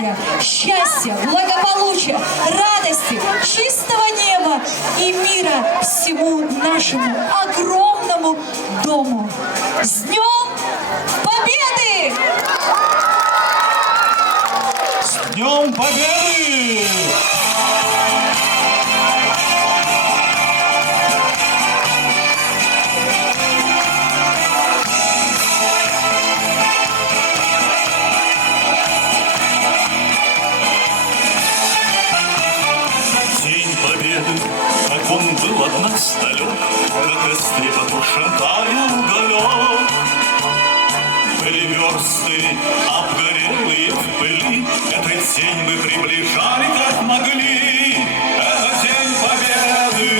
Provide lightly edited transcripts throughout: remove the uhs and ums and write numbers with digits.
здоровья, счастья, благополучия, радости, чистого неба и мира всему нашему огромному дому. С Днем Победы! С Днем Победы! День Победы, как он был от нас далек, на костре потушен таял уголек. Были версты, обгорелые в пыли, этот день мы приближали, как могли. Это День Победы,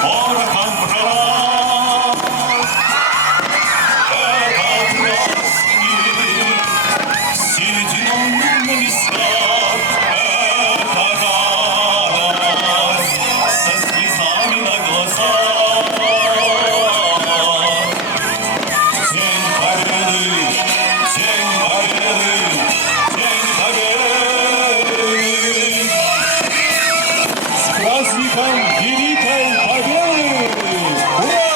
порохом права. Это праздник, сединой на висках. Это радость со слезами на глазах. День Победы, День Победы, День Победы! С праздником Великой Победы! Ура!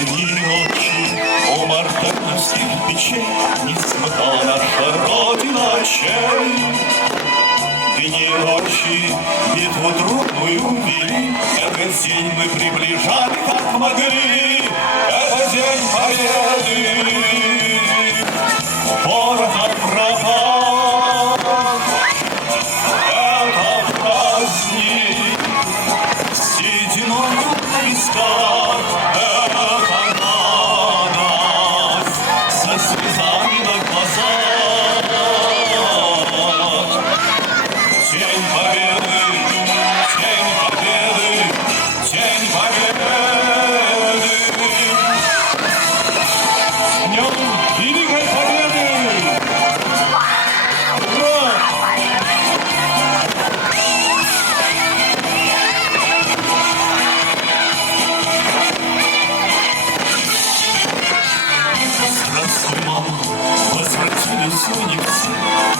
Дни и ночи у мартовских печей не смыкала наша Родина очей. Дни и ночи битву трудную вели, этот день мы приближали, как могли. Это День Победы, порохом пропал. Это праздник, сединою на висках. Это радость со слезами на глазах. День Победы, День Победы, День Победы! С Днем Великой Победы! Ура! Здравствуй, мама, возвратились мы не все,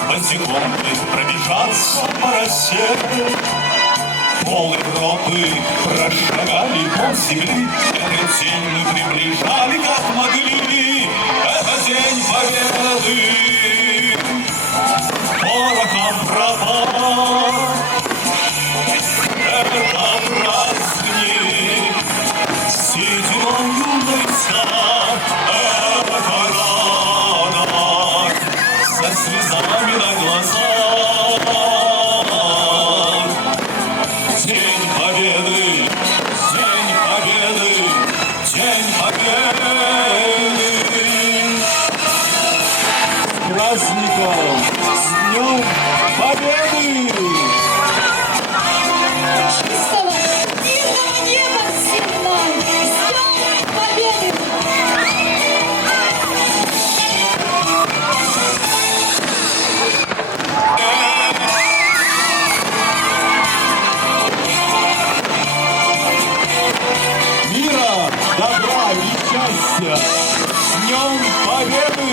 босиком пробежаться по росе. Пол Европы прошагали по земли, этот день мы приближали, как могли. Это День Победы, порохом пропал. Это праздник, сединою на висках. Это радость со слезами на глазах. День Победы, День Победы, День Победы! С праздником! С Днем Победы! Чистого мирного неба всем нам! С Днем Победы! Мира, добра и счастья! С Днем Победы!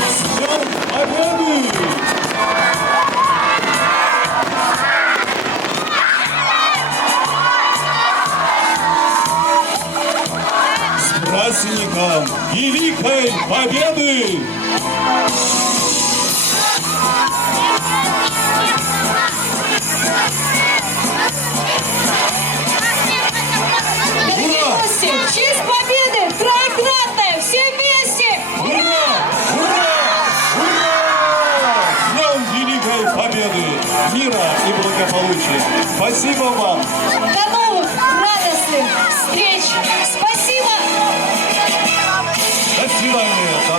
С Днем Победы! С праздником Великой Победы! Дорогие гости, в честь победы троекратная! Все вместе! Ура! Ура! Ура! С Днем Великой Победы! Мира и благополучия! Спасибо вам! До новых радостных встреч! Спасибо! свидания.